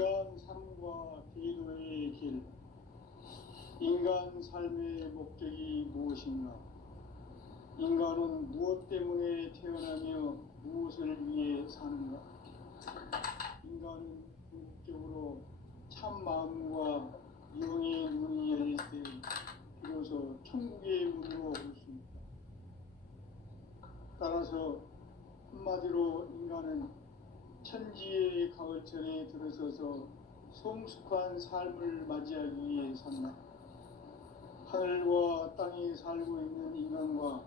인간 삶과 계도의 길, 인간 삶의 목적이 무엇인가? 인간은 무엇 때문에 태어나며 무엇을 위해 사는가? 인간은 궁극적으로 참 마음과 영의 문이 열릴 때 비로소 천국의 문으로 올 수 있다. 따라서 한마디로 인간은 천지의 가을철에 들어서서 성숙한 삶을 맞이하기 위해 산다. 하늘과 땅에 살고 있는 인간과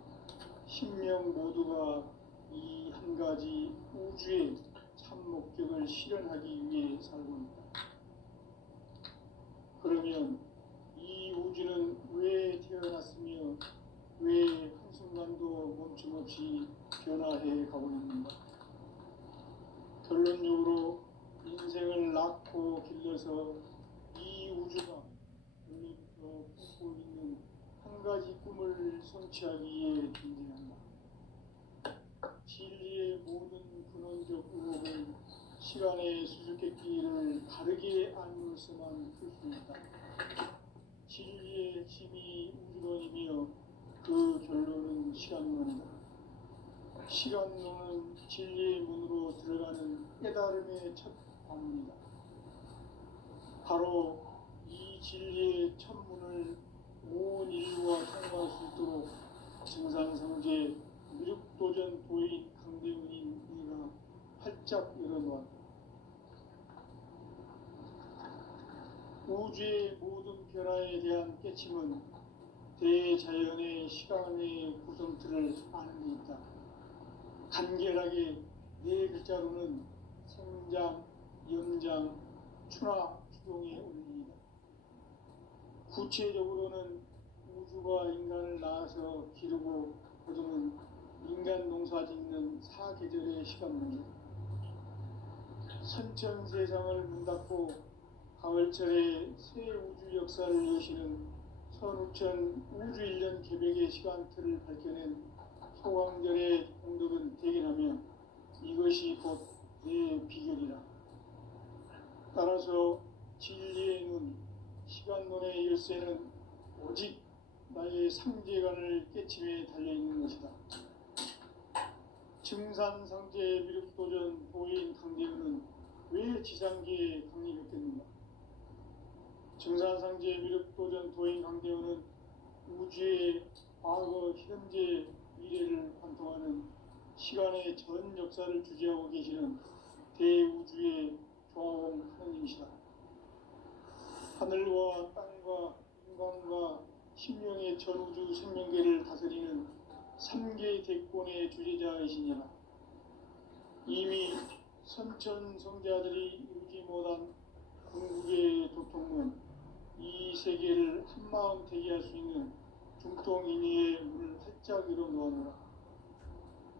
신명 모두가 이 한 가지 우주의 참 목적을 실현하기 위해 살고 있다. 그러면 이 우주는 왜 태어났으며 왜 한순간도 멈춤없이 변화해 가고 있는가? 결론적으로 인생을 낳고 길러서 이 우주가 원래부터 품고 있는 한 가지 꿈을 성취하기 위해 존재한다. 진리의 모든 근원적 의혹을 시간의 수수께끼를 다르게 알면서만 풀 수 있다. 진리의 핵심이 우주론이며 그 결론은 시간론이다. 시간론은 진리의 문으로 들어가는 깨달음의 첫 관문이다. 바로 이 진리의 첫 문을 온 인류가 통과할 수 있도록 증상성제 미륵도전 도인 강대훈인 이가 활짝 열어놓았다. 우주의 모든 변화에 대한 깨침은 대자연의 시간의 구성틀을 아는 데 있다. 간결하게 네 글자로는 생장, 연장, 추나 추동의 원리이다. 구체적으로는 우주가 인간을 낳아서 기르고 거두는 인간 농사 짓는 사계절의 시간문이다. 선천세상을 문닫고 가을철에 새 우주 역사를 여시는 선우천 우주일년 개벽의 시간틀을 밝혀낸 소강절의 공덕은 대견하며 이것이 곧 내 비결이라. 따라서 진리의 눈, 시간론의 열쇠는 오직 나의 상제관을 깨침에 달려있는 것이다. 증산상제 미륵도전 도인 강대훈은 왜 지상계에 강림했겠는가? 증산상제 미륵도전 도인 강대훈은 우주의 과거, 현재, 미래를 관통하는 시간의 전 역사를 주재하고 계시는 대우주의 조화공 하느님이시다. 하늘과 땅과 인간과 신명의 전우주 생명계를 다스리는 3개 대권의 주재자이시니라. 이미 선천성자들이 이루지 못한 궁극의 도통문, 이 세계를 한마음 되게 할 수 있는 중통인의의 문을 활짝 열어놓았노라.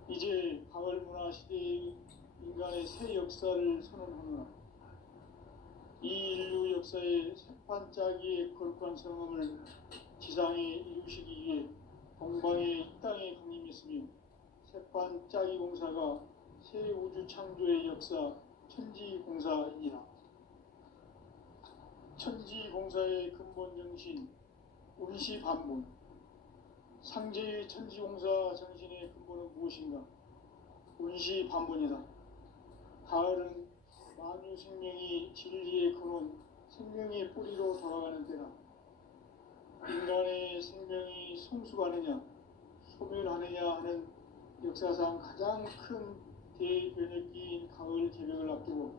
이제 가을 문화 시대의 인간의 새 역사를 선언하노라. 이 인류 역사의 새판짜기의 거룩한 성험을 지상에 이루시기 위해 동방의 이 땅에 강림했으며 새판짜기 공사가 새 우주 창조의 역사 천지공사이라. 천지공사의 근본 정신 운시반본. 상제의 천지공사 정신의 근본은 무엇인가? 운시반본이다. 가을은 만유 생명이 진리의 근원, 생명의 뿌리로 돌아가는 때다. 인간의 생명이 성숙하느냐, 소멸하느냐 하는 역사상 가장 큰 대변혁기인 가을 개벽을 앞두고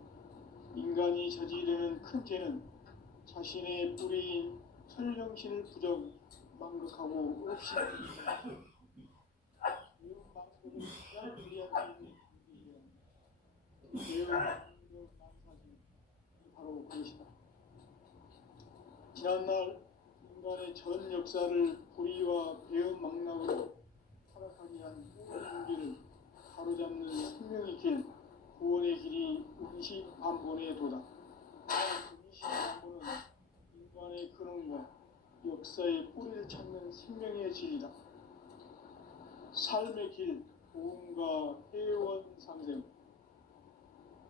인간이 저지르는 큰 죄는 자신의 뿌리인 설령신을 부정, 망극하고 없이 매우 망극을 가장 위대한 죄인의 매우 망사지 바로 그것이다. 지난날 인간의 전 역사를 불의와 배은망락으로 타락하게 한 모든 길을 바로잡는 생명의 길, 구원의 길이 운시반본의 도다. 운시반본은 인간의 근원과 역사의 뿌리를 찾는 생명의 질이다. 삶의 길, 부흥과 회원 상생.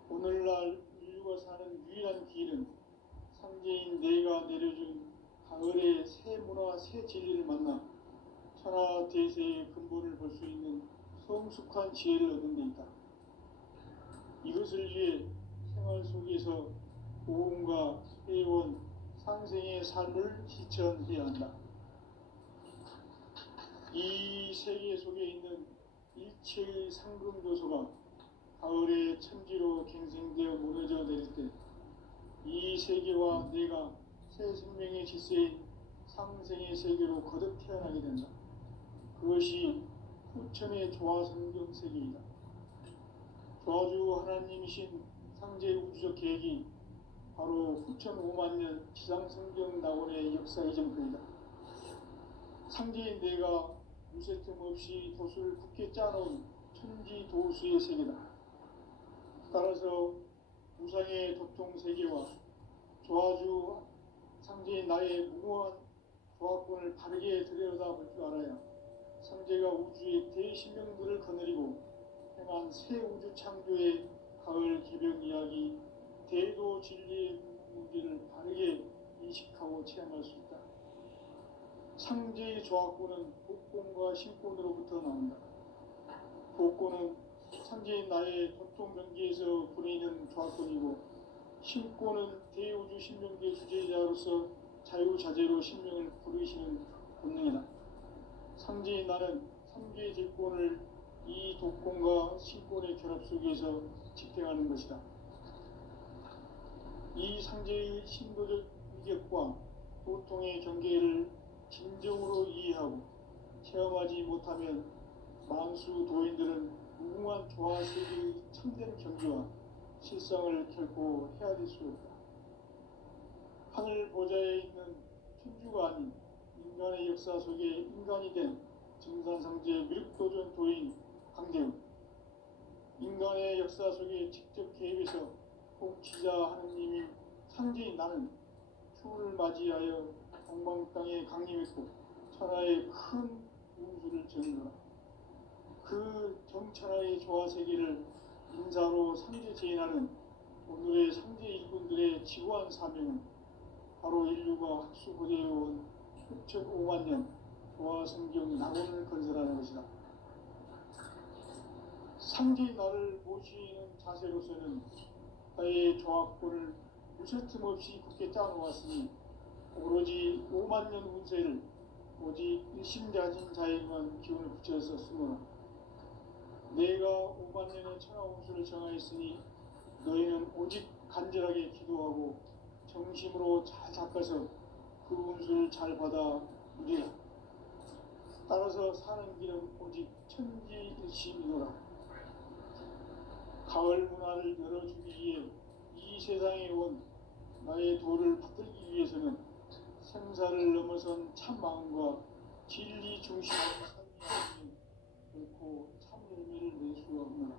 오늘날 인류가 사는 유일한 길은 상제인 내가 내려준 가을의 새 문화, 새 진리를 만나 천하 대세의 근본을 볼 수 있는 성숙한 지혜를 얻는 데 있다. 이것을 위해 생활 속에서 고음과 회원, 상생의 삶을 실천해야 한다. 이 세계 속에 있는 일체의 상금 요소가 가을의 천지로 갱생되어 무너져 내릴 때 이 세계와 내가 새 생명의 질서인 상생의 세계로 거듭 태어나게 된다. 그것이 후천의 조화성경 세계이다. 조화주 하나님이신 상제 우주적 계획이 바로 후천 5만 년 지상성경 낙원의 역사 이정표이다. 상제인 내가 무쇠틈 없이 돛을 굳게 짜놓은 천지 도수의 세계다. 따라서 우상의 도통 세계와 조화주 상제인 나의 무모한 조화권을 바르게 들여다볼 줄 알아야 상제가 우주의 대신명들을 거느리고 행한 새 우주 창조의 가을 개벽 이야기, 대도 진리의 문제를 바르게 인식하고 체험할 수 있다. 상제의 조화권은 복권과 신권으로부터 나온다. 복권은 상제인 나의 도통변기에서 부리는 조화권이고, 신권은 대우주 신명계 주제자로서 자유자재로 신명을 부르시는 본능이다. 상제인 나는 삼계의 제권을 이 도권과 신권의 결합 속에서 집행하는 것이다. 이 상제의 신도적 위격과 보통의 경계를 진정으로 이해하고 체험하지 못하면 만수 도인들은 무궁한 조화세계의 참된 경지와 실상을 결코 헤아릴 수 없다. 하늘 보좌에 있는 천주가 아닌 인간의 역사 속에 인간이 된 증산상제 미륵도전 도인 강대훈, 인간의 역사 속에 직접 개입해서 통치자 하느님이 상제인 나는 추운을 맞이하여 동방 땅에 강림했고 천하의 큰 운수를 전하라. 그 정천하의 조화세계를 인사로 상제 제인하는 오늘의 상제 일꾼들의 지구한 사명은 바로 인류가 학수고대해온 후천 5만 년 조화성경 낙원을 건설하는 것이다. 상제의 나를 모시는 자세로서는 나의 조화권을 무쇠틈 없이 굳게 짜놓았으니 오로지 5만 년 운세를 오직 일심자진 자에게만 기운을 붙여서 쓰노라. 내가 5만 년의 천하 운수를 정하였으니 너희는 오직 간절하게 기도하고 정심으로 잘 닦아서 그 운수를 잘 받아 누리라. 따라서 사는 길은 오직 천지일심이노라. 가을 문화를 열어주기 위해 이 세상에 온 나의 도를 받들기 위해서는 생사를 넘어선 참 마음과 진리 중심의 삶이 결코 참 열매를 낼 수가 없노라.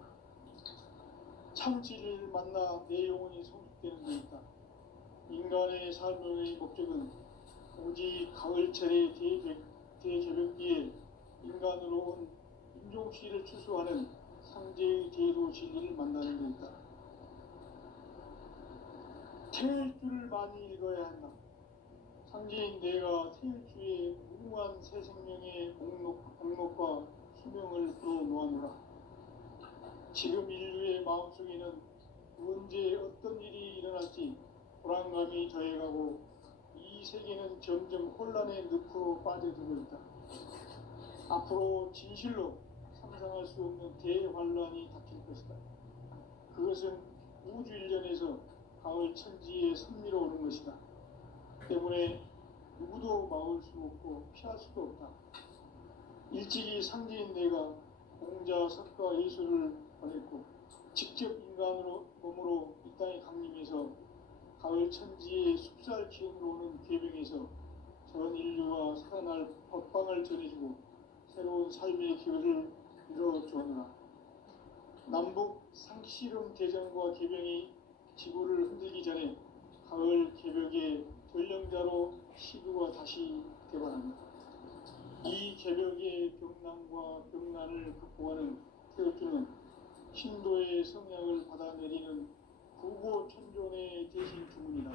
참 진리를 만나 내 영혼이 성숙되는 데 있다. 인간의 삶의 목적은 오직 가을철의 대개벽기에 인간으로 온 인종씨를 추수하는 상제의 대도 진리를 만나는 데 있다. 태일주를 많이 읽어야 한다. 상제인 내가 태일주의 무궁한 새 생명의 목록과 수명을 풀어놓아노라. 지금 인류의 마음속에는 언제 어떤 일이 일어날지 불안감이 더해가고 이 세계는 점점 혼란의 늪으로 빠져들고 있다. 앞으로 진실로 상상할 수 없는 대환란이 닥칠 것이다. 그것은 우주 일련에서 가을 천지에 선미로 오는 것이다. 때문에 누구도 막을 수 없고 피할 수도 없다. 일찍이 상제인 내가 공자, 석가, 예수를 보냈고 직접 인간으로 몸으로 이 땅에 강림해서 가을 천지의 숲살 기운으로 오는 계명에서 전 인류가 살아날 법방을 전해주고 새로운 삶의 기회를 이뤄주었노라. 남북 상씨름 대전과 계명이 지구를 흔들기 전에 가을 개벽의 전령자로 시구가 다시 개발합니다. 이 개벽의 병난과 병난을 극복하는 태엽주는 신도의 성향을 받아내리는 구고천존의 대신 주문이다.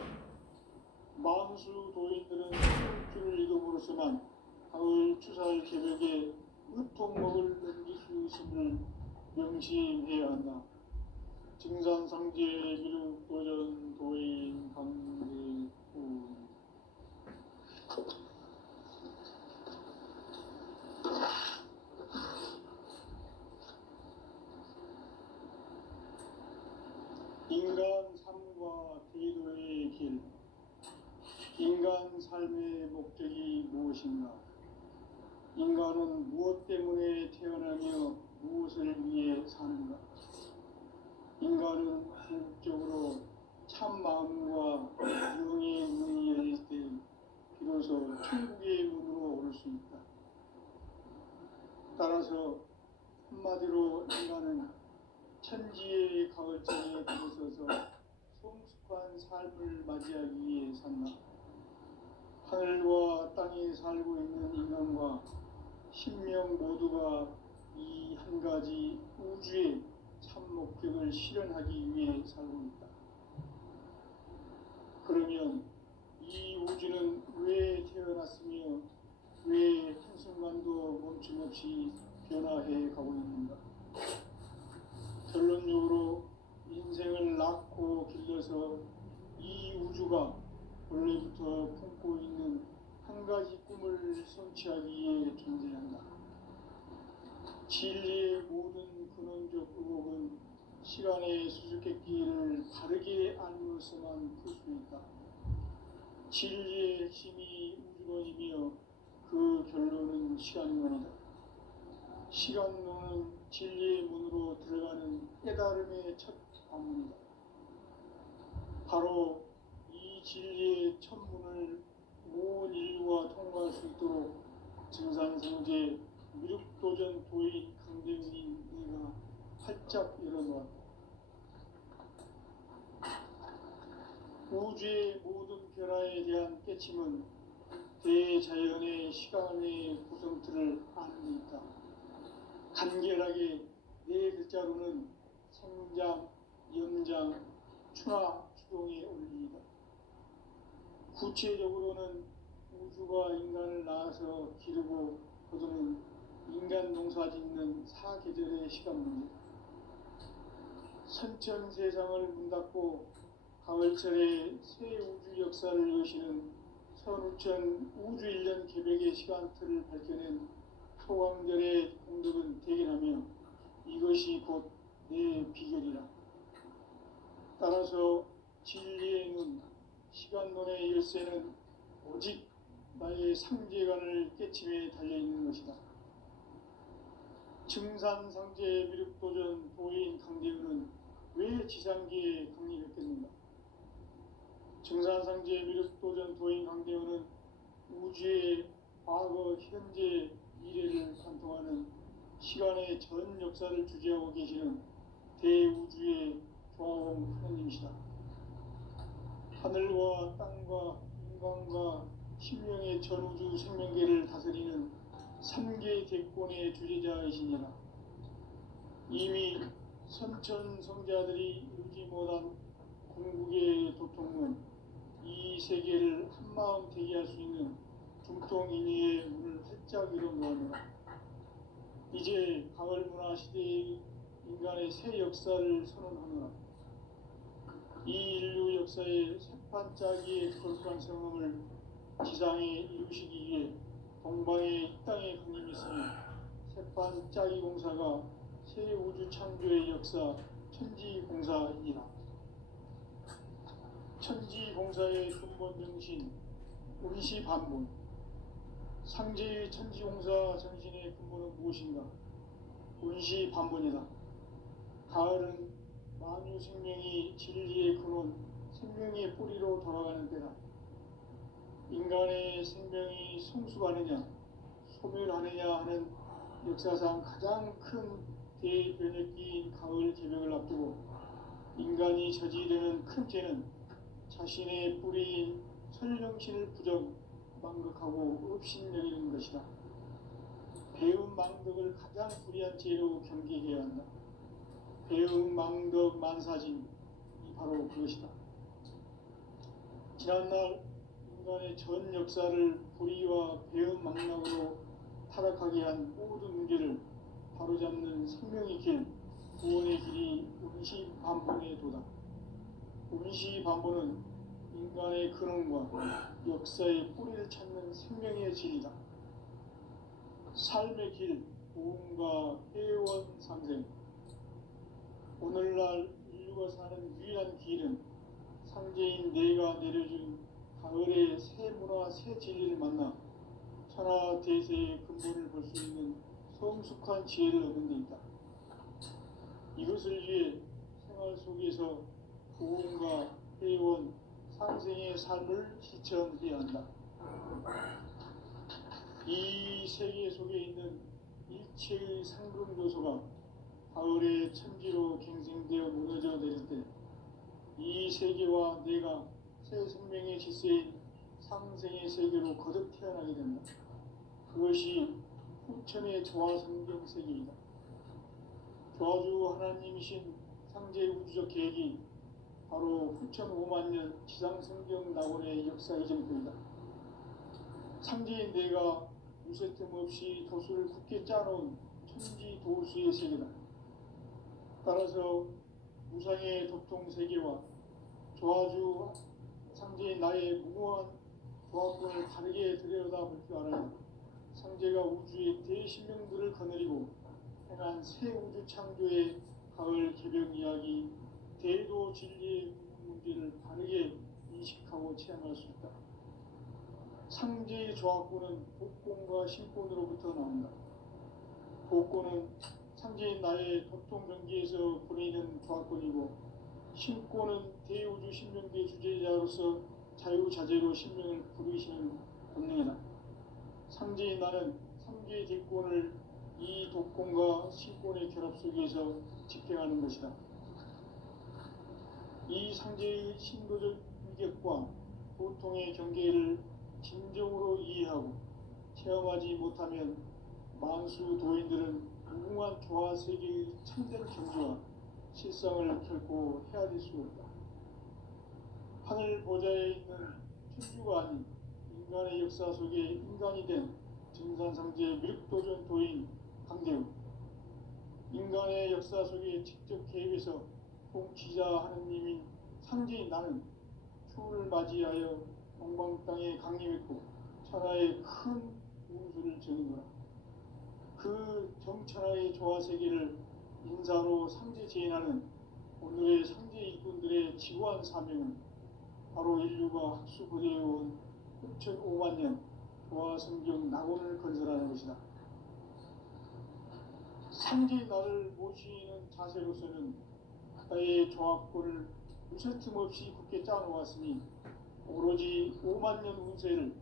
만수 도인들은 줄을 이름으로서만 가을 추살 개벽에 으통목을 넘길 수 있음을 명심해야 한다. 증산상제 미륵도전 도인 강대구. 인간 삶과 대도의 길. 인간 삶의 목적이 무엇인가? 인간은 무엇 때문에 태어나며 무엇을 위해 사는가? 인간은 궁극적으로 참 마음과 영의 문이 열릴 때 비로소 천국의 문으로 오를 수 있다. 따라서 한마디로 인간은 천지의 가을장에 들어서서 성숙한 삶을 맞이하기 위해 산다. 하늘과 땅에 살고 있는 인간과 신명 모두가 이 한 가지 우주의 참 목적을 실현하기 위해 살고 있다. 그러면 이 우주는 왜 태어났으며 왜 한순간도 멈춤없이 변화해 가고 있는가? 결론적으로 인생을 낳고 길러서 이 우주가 원래부터 품고 있는 한 가지 꿈을 성취하기 위해 존재한다. 진리의 모든 근원적 의혹은 시간의 수수께끼를 바르게 알므로서만 풀 수 있다. 진리의 핵심이 우주론이며 그 결론은 시간론이다. 시간론은 진리의 문으로 들어가는 깨달음의 첫 관문이다. 바로 이 진리의 첫 문을 온 인류가 통과할 수 있도록 증산성제 미륵도전 도인 강대훈이 내가 활짝 열어놓았다. 우주의 모든 변화에 대한 깨침은 대자연의 시간의 구성틀을 아는 데 있다. 간결하게 네 글자로는 생장, 염장, 추나, 추동의 원리이다. 구체적으로는 우주가 인간을 낳아서 기르고 거두는 인간 농사 짓는 사계절의 시간 문제. 선천 세상을 문 닫고 가을철에 새 우주 역사를 여시는 선우천 우주 1년 개벽의 시간틀을 밝혀낸 소강절의 공덕은 대견하며 이것이 곧 내 비결이라. 따라서 진리의 눈, 시간론의 열쇠는 오직 나의 상제관을 깨침에 달려있는 것이다. 증산상제 미륵도전 도인 강대훈은 왜 지상계에 강림했겠는가? 증산상제 미륵도전 도인 강대훈은 우주의 과거, 현재, 미래를 관통하는 시간의 전 역사를 주재하고 계시는 대우주의 조화공 하느님이시다. 하늘과 땅과 인간과 신명의 전우주 생명계를 다스리는 3계 대권의 주재자이시니라. 이미 선천성자들이 이루지 못한 궁극의 도통문, 이 세계를 한마음 되게 할 수 있는 중통인의의 문을 활짝 열어놓으라. 이제 가을 문화 시대의 인간의 새 역사를 선언하노라. 이 인류 역사의 새판짜기의 거룩한 성함을 지상에 이루시기 위해 동방의 이 땅에 강림했으며 새판짜기 공사가 새 우주 창조의 역사 천지공사이니라. 천지공사의 근본 정신 운시반문. 상제의 천지공사 정신의 근본은 무엇인가? 운시반문이다. 가을은 만유 생명이 진리의 근원, 생명의 뿌리로 돌아가는 때다. 인간의 생명이 성숙하느냐, 소멸하느냐 하는 역사상 가장 큰 대변혁기인 가을 개벽을 앞두고 인간이 저지르는 큰 죄는 자신의 뿌리인 설령신을 부정, 망극하고 업신여기는 것이다. 배움 망덕을 가장 불의한 죄로 경계해야 한다. 배움 망덕 만사진, 이 바로 그것이다. 지난날 인간의 전 역사를 불의와 배은망락으로 타락하게 한 모든 문제를 바로잡는 생명의 길, 구원의 길이 운시반본에 도다. 운시반본은 인간의 근원과 역사의 뿌리를 찾는 생명의 진리다. 삶의 길, 보험과 회원 상생. 오늘날 인류가 사는 유일한 길은 상제인 내가 내려준 가을의 새 문화, 새 진리를 만나 천하 대세의 근본을 볼 수 있는 성숙한 지혜를 얻는 데 있다. 이것을 위해 생활 속에서 보험과 회원, 상생의 삶을 실천해야 한다. 이 세계 속에 있는 일체의 상금 요소가 가을의 천지로 갱생되어 무너져 내릴 때 이 세계와 내가 새 생명의 질서인 상생의 세계로 거듭 태어나게 된다. 그것이 후천의 조화성경 세계이다. 조화주 하나님이신 상제 우주적 계획이 바로 후천 5만 년 지상성경 낙원의 역사 이전입니다. 상제인 내가 무쇠틈 없이 도수를 굳게 짜놓은 천지 도수의 세계다. 따라서 무상의 도통 세계와 조화주 상제인 나의 무모한 조합권을 다르게 들여다볼 줄 알아야 상제가 우주의 대신명들을 거느리고 행한 새 우주 창조의 가을 개벽 이야기, 대도 진리의 문제를 다르게 인식하고 체험할 수 있다. 상제의 조합권은 복권과 신권으로부터 나온다. 복권은 상제인 나의 도통 경기에서 보내는 조합권이고, 신권은 대우주 신명계 주제자로서 자유자재로 신명을 부르시는 본능이다. 상제인 나는 상제의 대권을 이 독권과 신권의 결합 속에서 집행하는 것이다. 이 상제의 신도적 위격과 보통의 경계를 진정으로 이해하고 체험하지 못하면 만수 도인들은 무궁한 조화 세계의 참된 경지와 실상을 결코 헤아릴 수 없다. 하늘 보좌에 있는 천주가 아닌 인간의 역사 속에 인간이 된 증산상제 미륵도전 도인 강대우, 인간의 역사 속에 직접 개입해서 통치자 하느님인 상제인 나는 추를 맞이하여 동방 땅에 강림했고 천하의 큰 운수를 정인노라. 그 정천하의 조화세계를 인사로 상제 제인하는 오늘의 상제 일꾼들의 지구한 사명은 바로 인류가 학수부대해온 6,5만 년 조화성경 낙원을 건설하는 것이다. 상제 나를 모시는 자세로서는 나의 조합권을 무쇠틈 없이 굳게 짜놓았으니 오로지 5만 년 운세를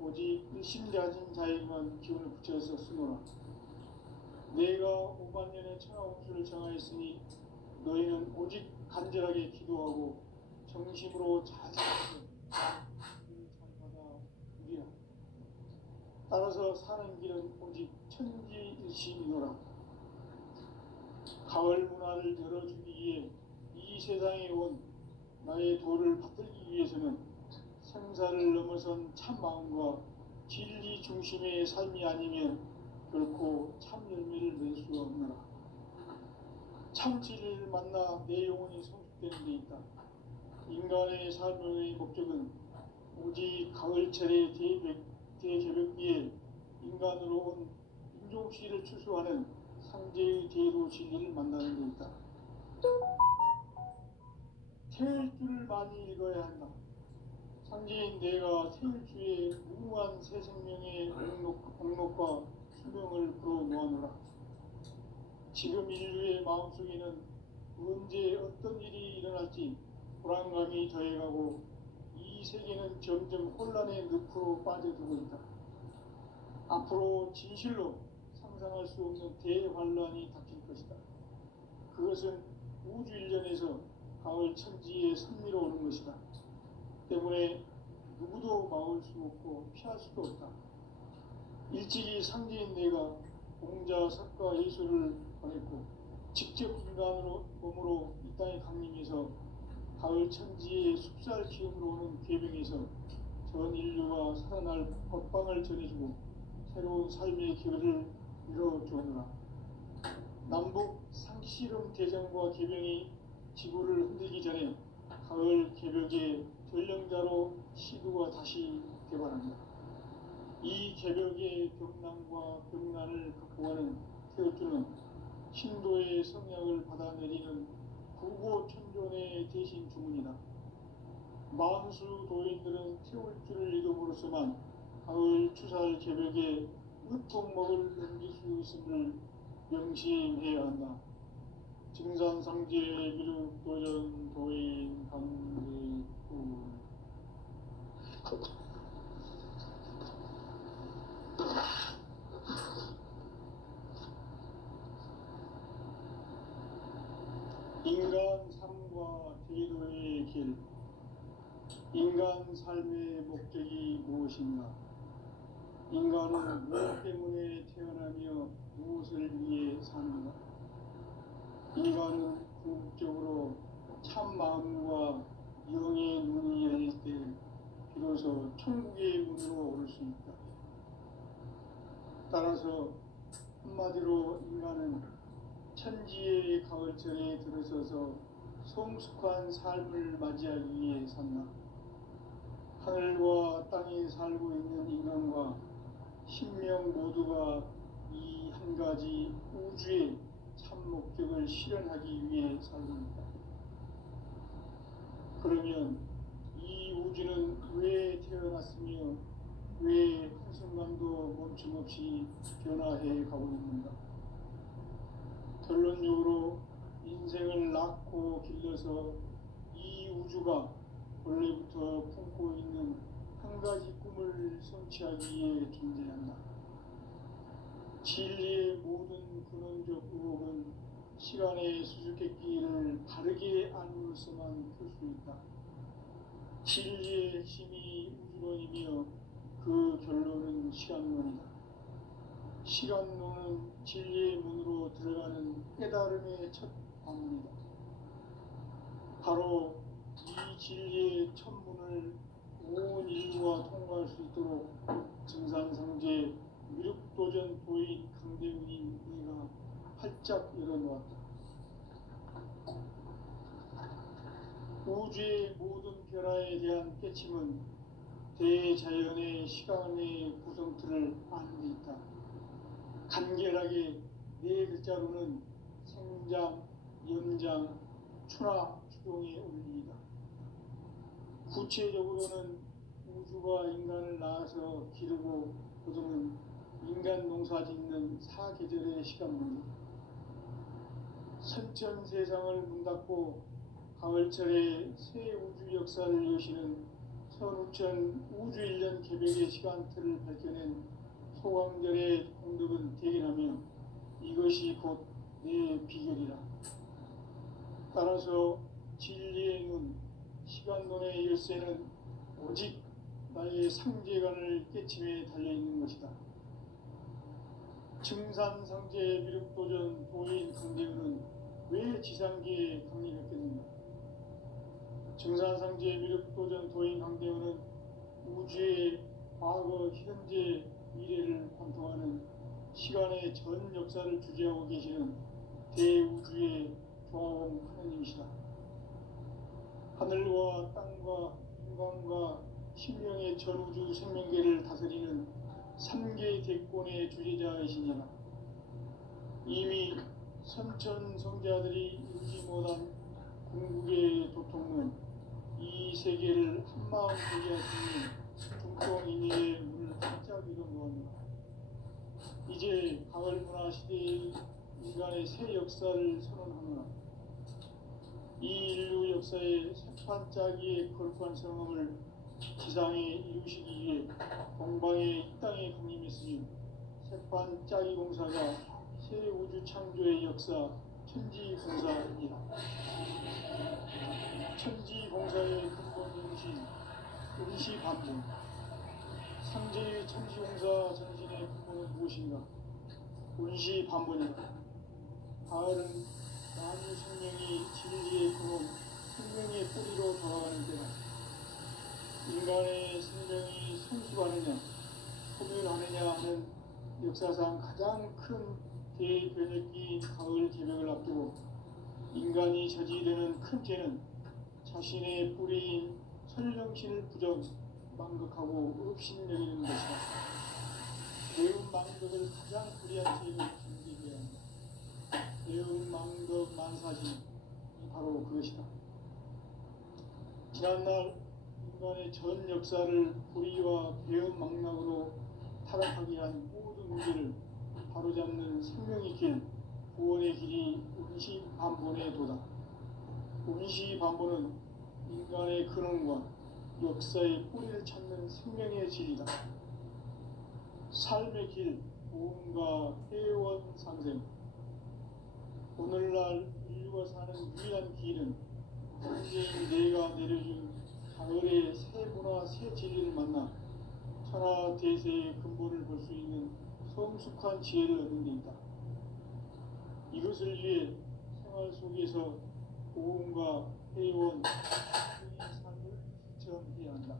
오직 일심가진 자에게만 기운을 붙여서 쓰노라. 내가 5만 년의 천하 운수를 정하였으니 너희는 오직 간절하게 기도하고 정심으로 자세하게 참받아 누리라. 따라서 사는 길은 오직 천지일심이노라. 가을 문화를 열어주기 위해 이 세상에 온 나의 도를 받들기 위해서는 생사를 넘어선 참 마음과 진리 중심의 삶이 아니면 결코 참 열매를 낼 수 없노라. 참 진리를 만나 내 영혼이 성숙되는 데 있다. 인간의 삶의 목적은 오직 가을철의 대개벽기에 인간으로 온 인종시를 추수하는 상제의 대도 진리를 만나는 데 있다. 태일주를 많이 읽어야 한다. 상제인 내가 태일주의 무궁한 새 생명의 목록과 수명을 불어모아노라. 지금 인류의 마음속에는 언제 어떤 일이 일어날지 불안감이 더해가고 이 세계는 점점 혼란의 늪으로 빠져들고 있다. 앞으로 진실로 상상할 수 없는 대환란이 닥칠 것이다. 그것은 우주 일련에서 가을 천지의 선미로 오는 것이다. 때문에 누구도 막을 수 없고 피할 수도 없다. 일찍이 상제인 내가 공자, 석가, 예수를 보냈고 직접 인간으로 몸으로 이 땅에 강림해서 가을 천지의 숲살 기운으로 오는 궤병에서 전 인류가 살아날 법방을 전해주고 새로운 삶의 기회를 열어주느라. 남북 상씨름 대전과 궤병이 지구를 흔들기 전에 가을 개벽의 전령자로 시도가 다시 개발합니다. 이 개벽의 벽난과 벽난을 극복하는 태울주는 신도의 성약을 받아내리는 구고천존의 대신 주문이다. 만수 도인들은 태울주를 이름으로서만 가을 추살 개벽의 으통목을 넘길 수 있음을 명심해야 한다. 증산상제 미륵도전 도인 강대군. 인간 삶과 제도의 길. 인간 삶의 목적이 무엇인가? 인간은 무엇 때문에 태어나며 무엇을 위해 사는가? 인간은 궁극적으로 참 마음과 영의 눈이 열릴 때 비로소 천국의 문으로 올 수 있다. 따라서 한마디로 인간은 천지의 가을철에 들어서서 성숙한 삶을 맞이하기 위해 산다. 하늘과 땅에 살고 있는 인간과 신명 모두가 이 한 가지 우주의 참 목적을 실현하기 위해 살고 있다. 그러면 이 우주는 왜 태어났으며 왜 한순간도 멈춤없이 변화해 가고 있는가? 결론적으로 인생을 낳고 길러서 이 우주가 원래부터 품고 있는 한 가지 꿈을 성취하기 위해 존재한다. 진리의 모든 근원적 의혹은 시간의 수수께끼를 바르게 알므로서만 풀 수 있다. 진리의 핵심이 우주론이며 그 결론은 시간론이다. 시간론은 진리의 문으로 들어가는 깨달음의 첫 방문이다. 바로 이 진리의 첫 문을 온 인류가 통과할 수 있도록 증산상제 미륵도전 도인 강대훈인 내가 활짝 열어놓았다. 우주의 모든 변화에 대한 깨침은 대자연의 시간의 구성틀을 아는 데 있다. 간결하게 네 글자로는 생장, 염장, 추나 추동의 원리이다. 구체적으로는 우주가 인간을 낳아서 기르고 거두는 인간 농사 짓는 사계절의 시간문이다. 선천 세상을 문 닫고 가을철에 새 우주 역사를 여시는 선우천 우주 1년 개벽의 시간틀을 밝혀낸 소광절의 공덕은 대견하며 이것이 곧 내 비결이라. 따라서 진리의 눈, 시간론의 열쇠는 오직 나의 상제관을 깨침에 달려있는 것이다. 증산상제 미륵도전 도인 강대훈은 왜 지상계에 강림했겠는가? 증산상제 미륵도전 도인 강대훈은 우주의 과거, 현재, 미래를 관통하는 시간의 전 역사를 주재하고 계시는 대우주의 조화원 하느님이시다. 하늘과 땅과 인간과 신명의 전우주 생명계를 다스리는 3개 대권의 주제자이시니라. 이미 선천성자들이 이루지 못한 궁극의 도통은 이 세계를 한마음 되게 하시니 중동인의 문을 활짝 열어놓았노라. 이제 가을 문화 시대의 인간의 새 역사를 선언하노라. 이 인류 역사의 새판짜기의 거룩한 성험을 지상에 이루시기 위해 동방의 이 땅에 강림했으니 새판짜기 공사가 새 우주 창조의 역사 천지공사입니다. 천지공사의 근본 정신 응시반문. 상제의 천지공사 정신의 근본은 무엇인가? 운시반문이다. 가을은 만유 생명이 진리의 근원 생명의 뿌리로 돌아가는 때다. 인간의 생명이 성숙하느냐 소멸하느냐 하는 역사상 가장 큰 대변혁기인 가을 개벽을 앞두고 인간이 저지르는 큰 죄는 자신의 뿌리인 설령신을 부정 망극하고 업신여기는 것이다. 배운 망덕을 가장 불의한 죄로 정죄해야 한다. 배운 망덕 만사심이 바로 그것이다. 지난날 인간의 전 역사를 불의와 배운 망락으로 타락하게 한 모든 문제를 바로잡는 생명의 길, 구원의 길이 운시반본의 도다. 운시반본은 인간의 근원과 역사의 뿌리를 찾는 생명의 질이다. 삶의 길, 보험과 회원 상생. 오늘날 인류가 사는 유일한 길은 현재인 내가 내려준 가을의 새 문화, 새 진리를 만나 천하 대세의 근본을 볼 수 있는 성숙한 지혜를 얻는 데 있다. 이것을 위해 생활 속에서 보험과 회원, 삶을 실천해야 한다.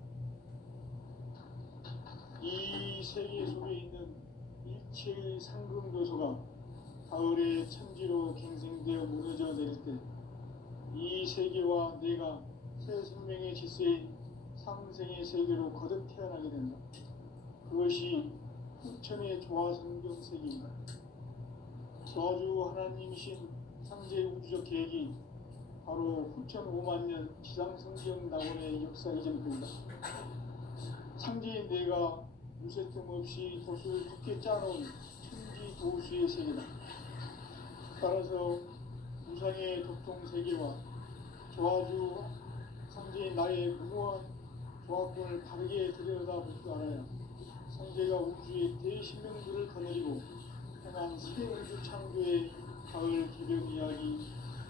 이 세계 속에 있는 일체의 상금 요소가 가을의 천지로 갱생되어 무너져 내릴 때 이 세계와 내가 새 생명의 질서인 상생의 세계로 거듭 태어나게 된다. 그것이 후천의 조화성경 세계입니다. 조화주 하나님이신 상제 우주적 계획이 바로 후천 5만 년 지상성경 낙원의 역사 이전입니다. 상제인 내가 무쇠 틈 없이 도수를 굳게 짜놓은 천지 도수의 세계다. 따라서 우상의 독통 세계와 조화주 상제인 나의 무모한 조합권을 바르게 들여다볼 줄 알아야 상제가 우주의 대신명들을 거느리고 행한 새 우주 창조의 가을 개벽 이야기,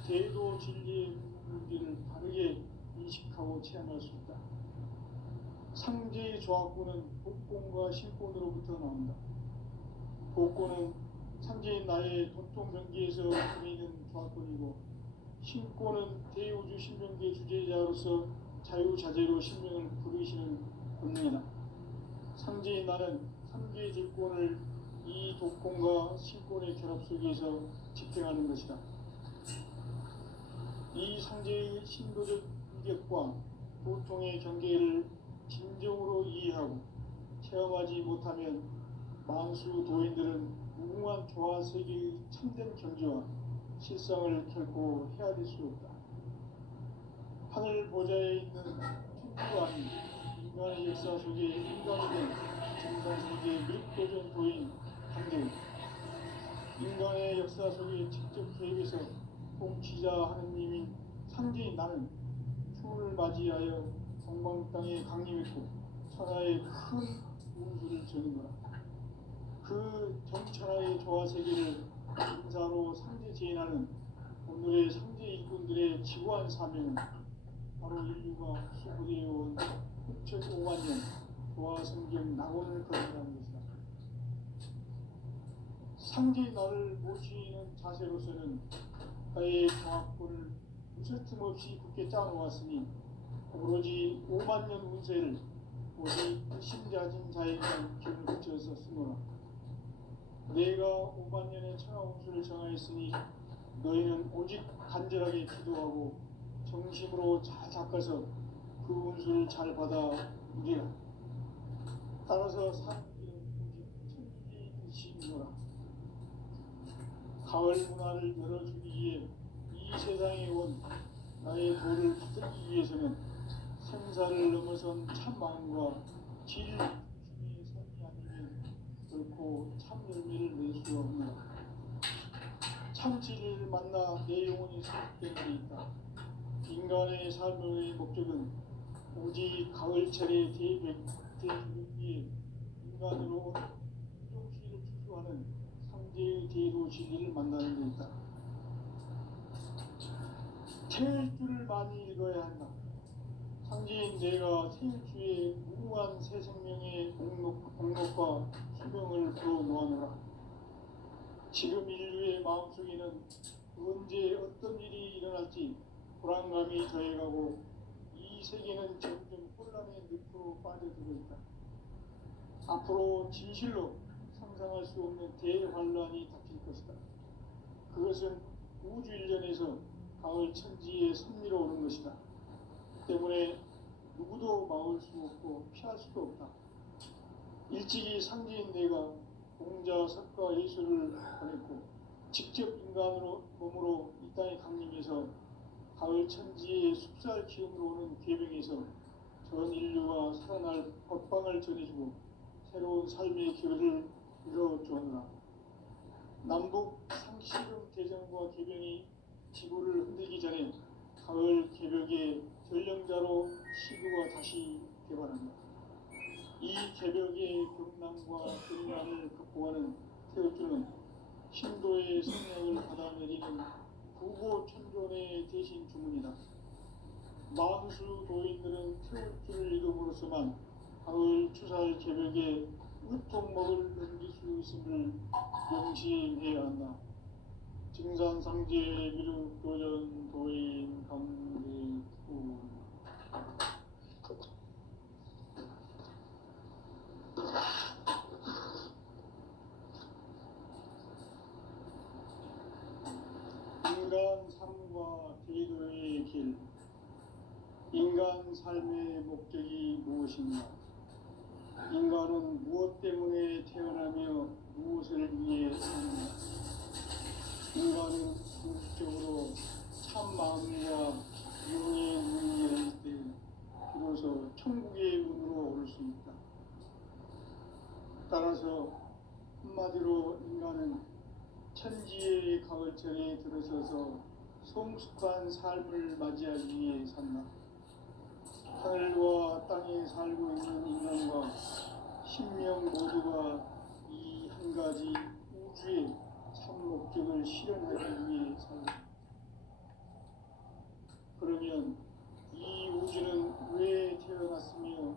대도 진리의 문제를 바르게 인식하고 체험할 수 있다. 상제의 조합권은 복권과 신권으로부터 나온다. 복권은 상제인 나의 도통 경계에서 보이는 조합권이고, 신권은 대우주 신명계 주제자로서 자유자재로 신명을 부르시는 본능이다. 상제인 나는 상계의 질권을 이 독권과 신권의 결합 속에서 집행하는 것이다. 이 상제의 신도적 인격과 보통의 경계를 진정으로 이해하고 체험하지 못하면 만수 도인들은 무궁한 조화 세계의 참된 경지와 실상을 결코 헤아릴 수 없다. 하늘 보좌에 있는 천주가 아닌 인간의 역사 속에 인간이 된 정상세계 밀도전 도인 한계인 인간의 역사 속에 직접 계획해서 통치자 하느님인 상제인 나는 추운을 맞이하여 동방 땅에 강림했고 천하의 큰 운수를 정인노라. 그 정천하의 조화 세계를 인사로 상제 제인하는 오늘의 상제 일꾼들의 지구한 사명은 바로 인류가 수부되어온 6,500만 년 조화 성경 낙원을 거듭하는 것이다. 상제 나를 모시는 자세로서는 나의 조합권을 무쇠틈 없이 굳게 짜놓았으니 오로지 5만 년 운세를 오직 신자진 자에게만 기운을 붙여서 쓰노라. 내가 5만 년의 천하 운수를 정하였으니 너희는 오직 간절하게 기도하고 정심으로 잘 닦아서 그 운수를 잘 받아 누리라. 따라서 사는 길은 오직 천지이시노라. 가을 문화를 열어주기 위해 이 세상에 온 나의 도를 붙들기 위해서는 생사를 넘어선 참 마음과 진리 중심의 삶이 아니면 결코 참 열매를 낼 수 없노라. 참 진리를 만나 내 영혼이 수록되는 데 있다. 인간의 삶의 목적은 오직 가을철의 대백위에 인간으로 인종시를 추수하는 상제의 대도 진리를 만나는 데 있다. 태일주를 많이 읽어야 한다. 상제인 내가 태일주의 무궁한 새 생명의 공록과 수명을 불어놓아노라. 지금 인류의 마음속에는 언제 어떤 일이 일어날지 불안감이 더해가고 이 세계는 점점 혼란의 늪으로 빠져들고 있다. 앞으로 진실로 상상할 수 없는 대환란이 닥칠 것이다. 그것은 우주 일련에서 가을 천지의 섭리로 오는 것이다. 때문에 누구도 막을 수 없고 피할 수도 없다. 일찍이 상제인 내가 공자, 석가, 예수를 보냈고 직접 인간으로 몸으로 이 땅에 강림해서 가을 천지의 숲살 기운으로 오는 계명에서 전 인류가 살아날 법방을 전해주고 새로운 삶의 기회를 이뤄주었노라. 남북 상시름 대전과 계명이 지구를 흔들기 전에 가을 개벽의 전령자로 시구가 다시 개발한다. 이 개벽의 경남과 경란을 극복하는 태우주는 신도의 성령을 받아내리는 구고천존의 대신 주문이다. 만수 도인들은 태우주를 이름으로서만 가을 추살 개벽의 우통목을 넘길 수 있음을 명심해야 한다. 증산상제 미륵 도전 도인 강대구 인간 삶과 대도의 길. 인간 삶의 목적이 무엇인가? 인간은 무엇 때문에 태어나며 무엇을 위해 사는가? 인간은 궁극적으로 참 마음과 용의 눈이 열릴 때 비로소 천국의 문으로 오를 수 있다. 따라서 한마디로 인간은 천지의 가을철에 들어서서 성숙한 삶을 맞이하기 위해 산다. 하늘과 땅에 살고 있는 인간과 신명 모두가 이 한 가지 우주의 참 목적을 실현하기 위해 산다. 그러면 이 우주는 왜 태어났으며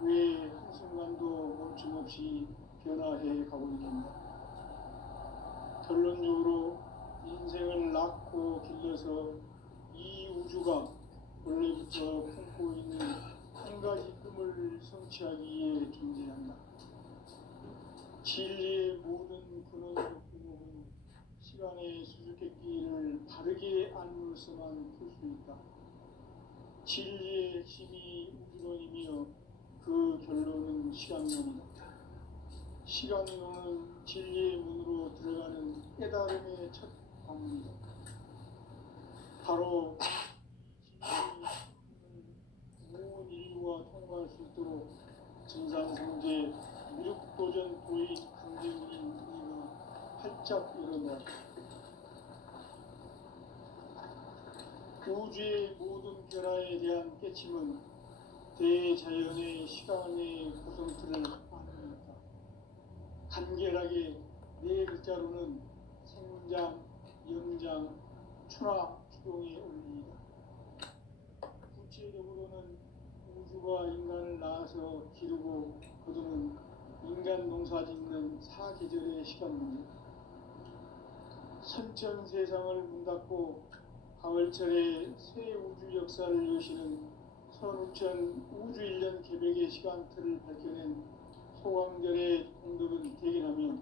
왜 한순간도 멈춤없이 변화해 가고 있는가? 결론적으로 인생을 낳고 길러서 이 우주가 원래부터 품고 있는 한 가지 꿈을 성취하기 위해 존재한다. 진리의 모든 근원적 구멍은 시간의 수수께끼를 바르게 알므로서만 풀 수 있다. 진리의 핵심이 우주론이며 그 결론은 시간론이다. 시간론은 진리의 문으로 들어가는 깨달음의 첫 방문이다. 바로 진리의 온 인류가 통과할 수 있도록 증산성제 미륵도전 도의 강제운인 우리가 활짝 일어나 우주의 모든 변화에 대한 깨침은 대자연의 시간의 구성틀을 만듭니다. 간결하게 네 글자로는 생장, 영장, 추나, 추동의 원리이다. 구체적으로는 우주가 인간을 낳아서 기르고 거두는 인간 농사 짓는 사계절의 시간 문제. 선천 세상을 문 닫고 가을철에 새 우주 역사를 여시는 선우천 우주 일년 개벽의 시간틀을 밝혀낸 소강절의 공덕은 대견하며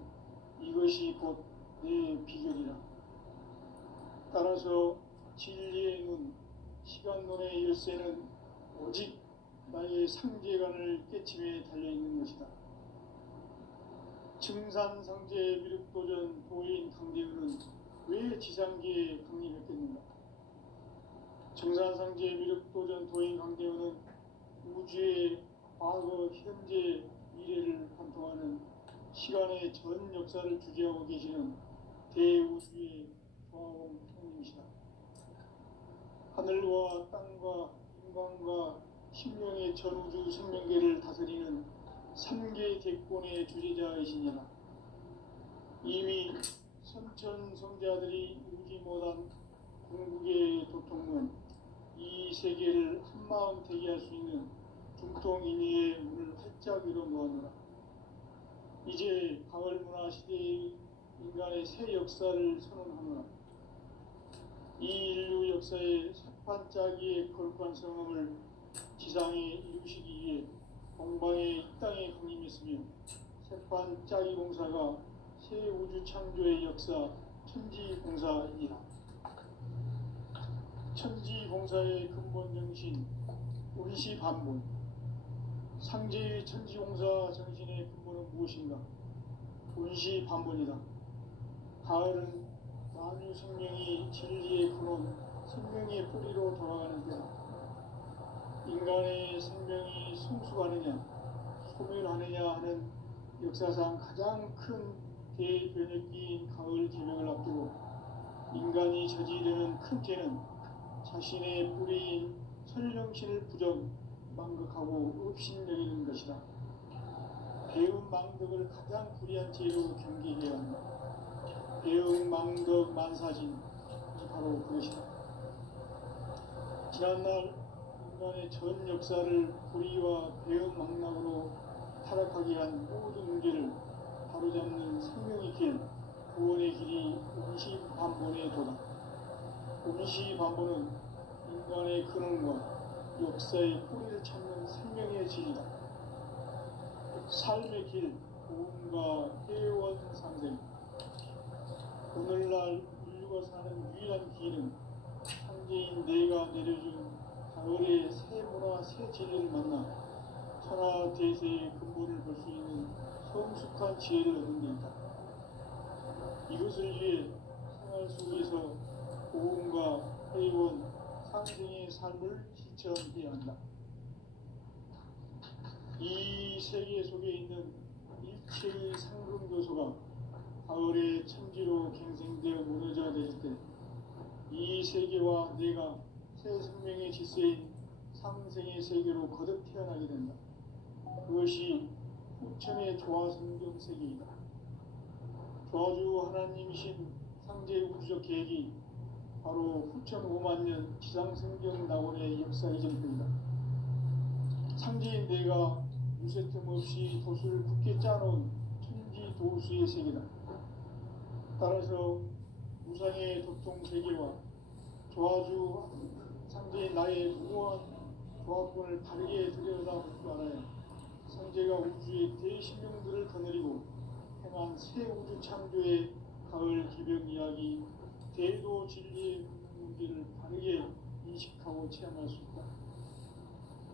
이것이 곧 내 비결이라. 따라서 진리의 눈, 시간론의 열쇠는 오직 나의 상제관을 깨침에 달려있는 것이다. 증산상제 미륵도전 도인 강대우는 왜 지상계에 강림했겠는가? 증산상제 미륵도전 도인 강대우는 우주의 과거, 현재, 미래를 관통하는 시간의 전 역사를 주재하고 계시는 대우주의 조화공 형님이시다. 하늘과 땅과 인간과 신명의 전우주 생명계를 다스리는 3개 대권의 주제자이시니라. 이미 선천 성자들이 이루지 못한 궁극의 도통은 이 세계를 한마음 되게 할 수 있는 중통인의의 문을 활짝 열어 놓았노라. 이제 가을 문화 시대의 인간의 새 역사를 선언하노라. 이 인류 역사의 sep판짜기의 거룩한 성함을 지상에 이루시기 위해 동방의 이 땅에 강림했으며 sep판짜기 공사가 새 우주 창조의 역사 천지공사이니라. 천지공사의 근본 정신 운시반본. 상제의 천지공사 정신의 근본은 무엇인가? 운시반본이다. 가을은 만유 생명이 진리의 근원, 생명의 뿌리로 돌아가는 때다. 인간의 생명이 성숙하느냐, 소멸하느냐 하는 역사상 가장 큰 대변혁기인 가을 개명을 앞두고 인간이 저지르는 큰 죄는 자신의 뿌리인 선령신을 부정, 망극하고 업신여기는 것이다. 배운 망덕을 가장 불의한 죄로 경계해야 한다. 배운 망덕 만사진이 바로 그것이다. 지난날 인간의 전 역사를 불의와 배운 망락으로 타락하게 한 모든 문제를 바로잡는 생명의 길, 구원의 길이 운시반본의 도다. 운시반본은 인간의 근원과 역사의 뿌리를 찾는 생명의 질이다. 삶의 길, 구원과 회원 상생. 오늘날 인류가 사는 유일한 길은 창조인 내가 내려준 가을의 새 문화, 새 진리를 만나 천하 대세의 근본을 볼 수 있는 성숙한 지혜를 얻는 데 있다. 이것을 위해 생활 속에서 고음과 회원, 상생의 삶을 실천해야 한다. 이 세계 속에 있는 일체의 상금 요소가 가을의 천지로 갱생되어 무너져 내릴 때 이 세계와 내가 새 생명의 질서인 상생의 세계로 거듭 태어나게 된다. 그것이 후천의 조화성경 세계이다. 조화주 하나님이신 상제 우주적 계획이 바로 후천 5만 년 지상성경 낙원의 역사 이전입니다. 상제인 내가 유세 틈 없이 도수를 굳게 짜놓은 천지 도수의 세계다. 따라서 우상의 도통 세계와 조화주 상제인 나의 무모한 조합권을 바르게 들여다볼 줄 알아야 상제가 우주의 대신령들을 거느리고 행한 새 우주 창조의 가을 기병 이야기, 대도 진리의 문제를 바르게 인식하고 체험할 수 있다.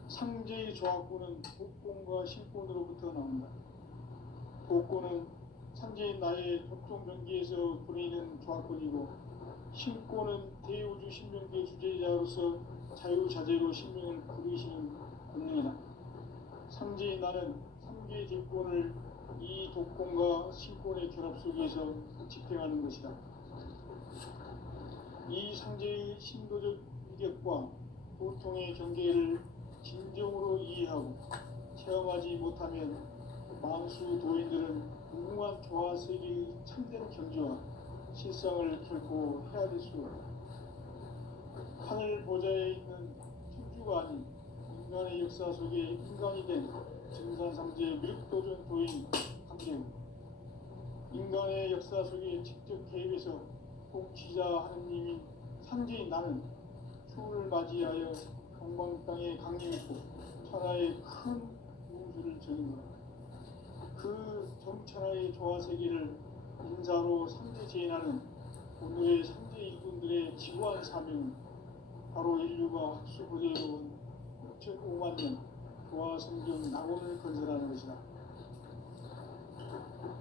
상제의 조합권은 복권과 신권으로부터 나온다. 복권은 상제인 나의 도통 경계에서 보내는 조합권이고, 신권은 대우주 신명계 주제자로서 자유자재로 신명을 부르시는 권능이다. 상제인 나는 3개 뒷권을 이 독권과 신권의 결합 속에서 집행하는 것이다. 이 상제의 신도적 위격과 보통의 경계를 진정으로 이해하고 체험하지 못하면 망수 도인들은 무궁한 조화세계의 참된 경지와 실상을 결코 헤아릴 수 없다. 하늘 보좌에 있는 천주가 아닌 인간의 역사 속에 인간이 된 증산상제의 밀도전 도인 함재우, 인간의 역사 속에 직접 개입해서 통치자 하느님인 상제인 나는 추운을 맞이하여 동방 땅에 강림했고 천하의 큰 우주를 저는 거다. 그 정천하의 조화세계를 인사로 상제제인하는 오늘의 상제 일꾼들의 지구한 사명은 바로 인류가 학수고대로 온 6,5만 년 조화성경 낙원을 건설하는 것이다.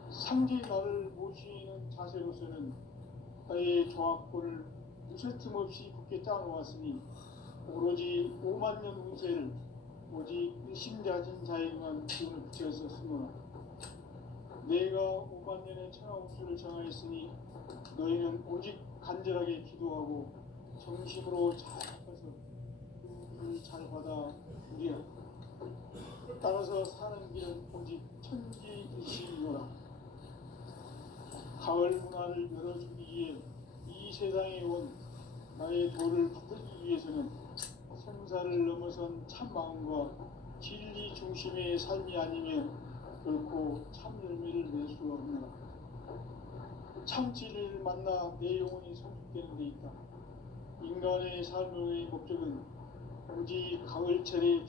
상제 나를 모시는 자세로서는 나의 조합권을 무쇠틈 없이 굳게 짜놓았으니 오로지 5만 년 운세를 오직 일심자진 자에게만 기운을 붙여서 쓰노라. 내가 5만 년의 천하 운수를 정하였으니 너희는 오직 간절하게 기도하고 정심으로 잘 해서 그를 잘 받아 누리라. 따라서 사는 길은 오직 천지일심이노라. 가을 문화를 열어주기 위해 이 세상에 온 나의 도를 붙들기 위해서는 생사를 넘어선 참 마음과 진리 중심의 삶이 아니면 결코 참 열매를 낼 수 없노라. 참 진리를 만나 내 영혼이 성숙되는 데 있다. 인간의 삶의 목적은 오직 가을철에